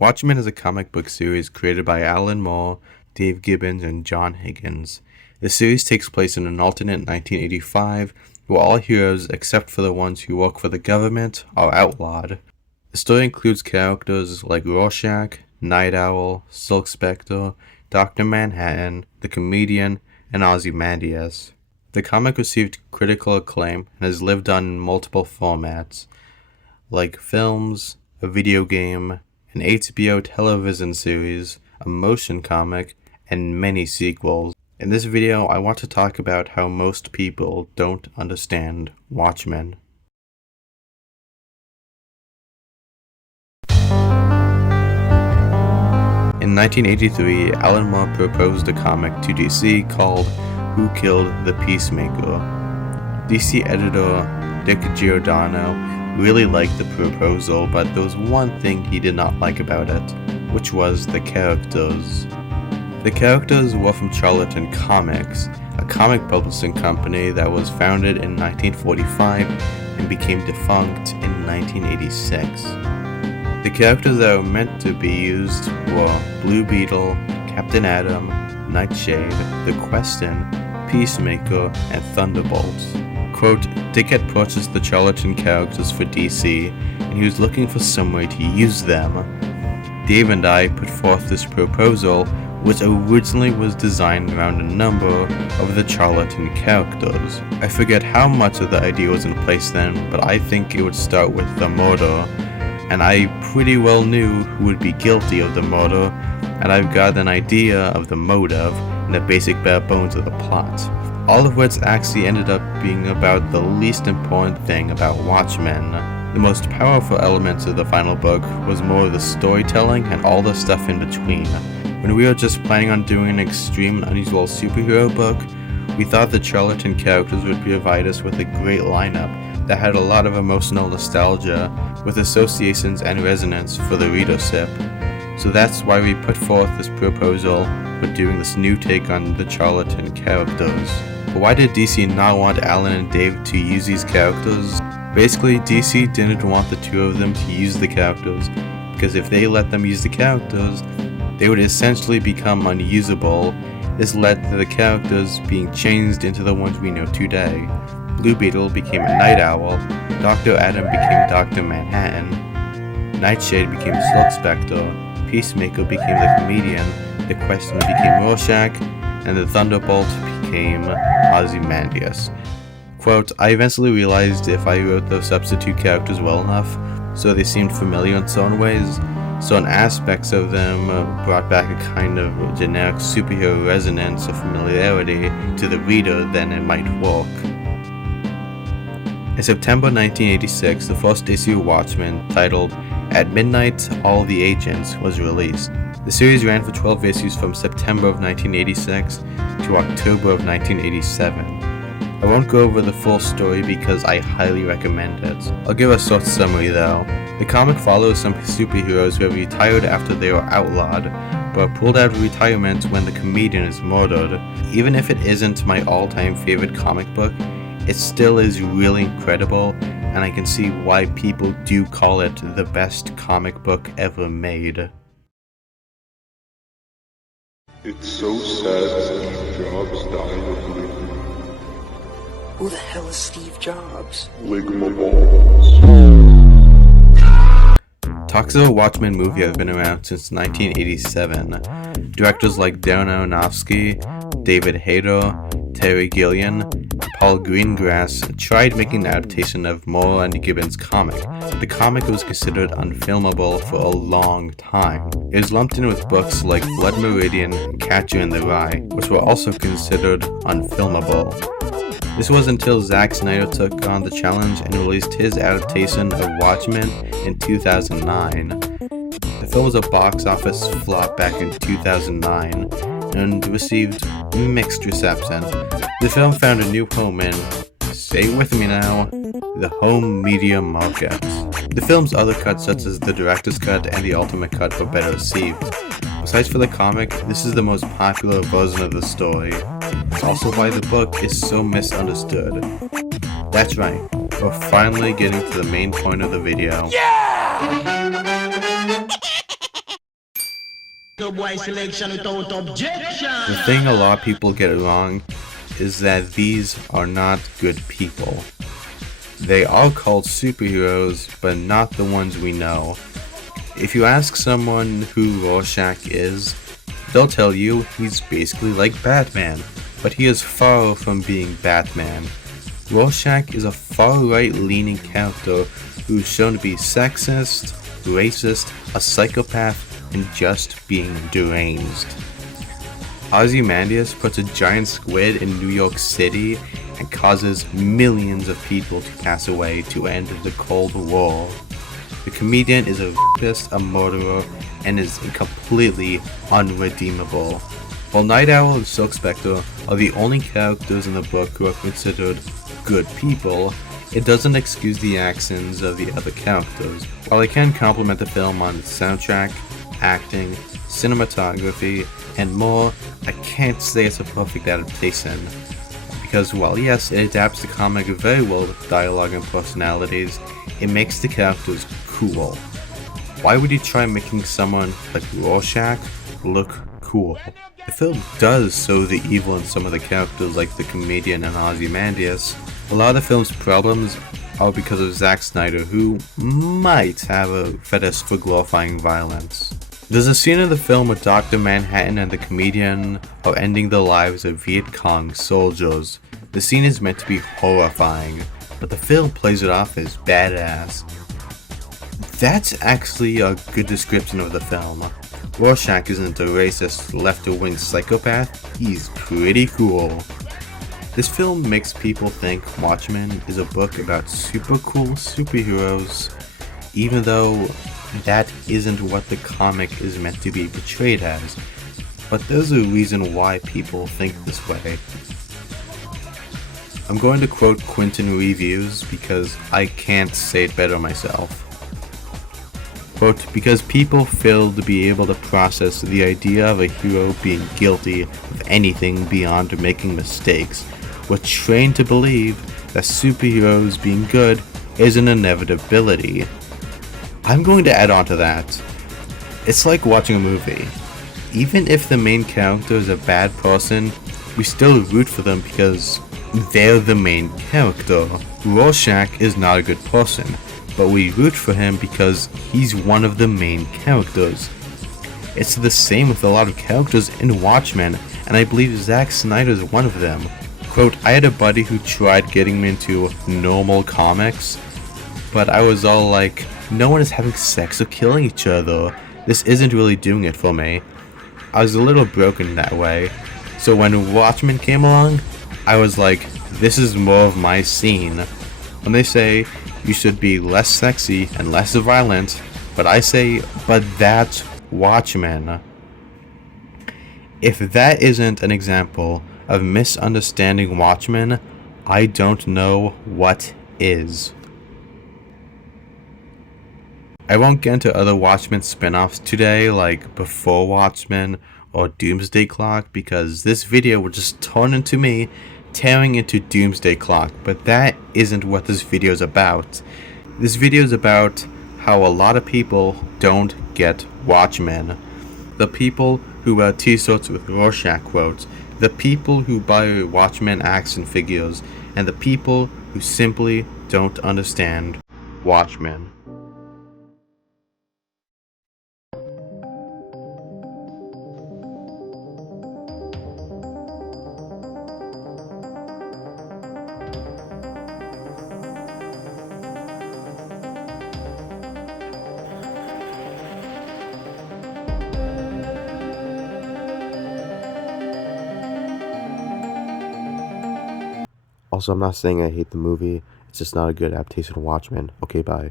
Watchmen is a comic book series created by Alan Moore, Dave Gibbons, and John Higgins. The series takes place in an alternate 1985, where all heroes, except for the ones who work for the government, are outlawed. The story includes characters like Rorschach, Night Owl, Silk Spectre, Dr. Manhattan, the Comedian, and Ozymandias. The comic received critical acclaim and has lived on in multiple formats, like films, a video game, an HBO television series, a motion comic, and many sequels. In this video, I want to talk about how most people don't understand Watchmen. In 1983, Alan Moore proposed a comic to DC called Who Killed the Peacemaker? DC editor Dick Giordano really liked the proposal, but there was one thing he did not like about it, which was the characters. The characters were from Charlton Comics, a comic publishing company that was founded in 1945 and became defunct in 1986. The characters that were meant to be used were Blue Beetle, Captain Atom, Nightshade, the Quintin, Peacemaker, and Thunderbolt. Quote, Dick had purchased the Charlton characters for DC, and he was looking for some way to use them. Dave and I put forth this proposal, which originally was designed around a number of the Charlton characters. I forget how much of the idea was in place then, but I think it would start with the murder, and I pretty well knew who would be guilty of the murder, and I've got an idea of the motive and the basic bare bones of the plot. All of which actually ended up being about the least important thing about Watchmen. The most powerful elements of the final book was more of the storytelling and all the stuff in between. When we were just planning on doing an extreme and unusual superhero book, we thought the Charlton characters would provide us with a great lineup that had a lot of emotional nostalgia, with associations and resonance for the readership. So that's why we put forth this proposal for doing this new take on the Charlton characters. But why did DC not want Alan and Dave to use these characters? Basically, DC didn't want the two of them to use the characters, because if they let them use the characters, they would essentially become unusable. This led to the characters being changed into the ones we know today. Blue Beetle became a Night Owl, Dr. Atom became Dr. Manhattan, Nightshade became Silk Spectre, Peacemaker became the Comedian, the Quintin became Rorschach, and the Thunderbolt became Ozymandias. Quote, I eventually realized if I wrote those substitute characters well enough, so they seemed familiar in certain ways, certain aspects of them brought back a kind of generic superhero resonance or familiarity to the reader, then it might work. In September 1986, the first issue of Watchmen, titled At Midnight, All the Agents, was released. The series ran for 12 issues from September of 1986 to October of 1987. I won't go over the full story because I highly recommend it. I'll give a short summary though. The comic follows some superheroes who have retired after they were outlawed, but pulled out of retirement when the Comedian is murdered. Even if it isn't my all-time favorite comic book, it still is really incredible, and I can see why people do call it the best comic book ever made. It's so sad Steve Jobs died of Who the hell is Steve Jobs? ligma balls. Talks of a Watchmen movie have been around since 1987. Directors like Darren Aronofsky, David Hayter, Terry Gilliam, and Paul Greengrass tried making an adaptation of Moore and Gibbons' comic. The comic was considered unfilmable for a long time. It was lumped in with books like Blood Meridian and Catcher in the Rye, which were also considered unfilmable. This was until Zack Snyder took on the challenge and released his adaptation of Watchmen in 2009. The film was a box office flop back in 2009 and received mixed reception. The film found a new home in, say it with me now, the home media market. The film's other cuts, such as the director's cut and the ultimate cut, were better received. Besides for the comic, this is the most popular version of the story. It's also why the book is so misunderstood. That's right, we're finally getting to the main point of the video. Yeah! boy selection without objection. The thing a lot of people get wrong is that these are not good people. They are called superheroes, but not the ones we know. If you ask someone who Rorschach is, they'll tell you he's basically like Batman, but he is far from being Batman. Rorschach is a far-right leaning character who's shown to be sexist, racist, a psychopath, and just being deranged. Ozymandias puts a giant squid in New York City and causes millions of people to pass away to end the Cold War. The comedian is a rapist, a murderer, and is completely unredeemable. While Night Owl and Silk Spectre are the only characters in the book who are considered good people, it doesn't excuse the actions of the other characters. While I can compliment the film on its soundtrack, acting, cinematography, and more, I can't say it's a perfect adaptation. Because while yes, it adapts the comic very well with dialogue and personalities, it makes the characters cool. Why would you try making someone like Rorschach look cool? The film does show the evil in some of the characters like the comedian and Ozymandias. A lot of the film's problems are because of Zack Snyder, who might have a fetish for glorifying violence. There's a scene in the film where Dr. Manhattan and the comedian are ending the lives of Viet Cong soldiers. The scene is meant to be horrifying, but the film plays it off as badass. That's actually a good description of the film. Rorschach isn't a racist, left-wing psychopath, he's pretty cool. This film makes people think Watchmen is a book about super cool superheroes, even though that isn't what the comic is meant to be portrayed as. But there's a reason why people think this way. I'm going to quote Quintin reviews because I can't say it better myself. Quote, because people fail to be able to process the idea of a hero being guilty of anything beyond making mistakes. We're trained to believe that superheroes being good is an inevitability. I'm going to add on to that. It's like watching a movie. Even if the main character is a bad person, we still root for them because they're the main character. Rorschach is not a good person, but we root for him because he's one of the main characters. It's the same with a lot of characters in Watchmen, and I believe Zack Snyder is one of them. Quote, I had a buddy who tried getting me into normal comics, but I was all like, no one is having sex or killing each other. This isn't really doing it for me. I was a little broken that way. So when Watchmen came along, I was like, this is more of my scene. When they say you should be less sexy and less violent, but I say, but that's Watchmen. If that isn't an example of misunderstanding Watchmen, I don't know what is. I won't get into other Watchmen spin-offs today, like Before Watchmen or Doomsday Clock, because this video would just turn into me tearing into Doomsday Clock, but that isn't what this video is about. This video is about how a lot of people don't get Watchmen. The people who wear t-shirts with Rorschach quotes, the people who buy Watchmen action figures, and the people who simply don't understand Watchmen. Also, I'm not saying I hate the movie, it's just not a good adaptation of Watchmen. Okay, bye.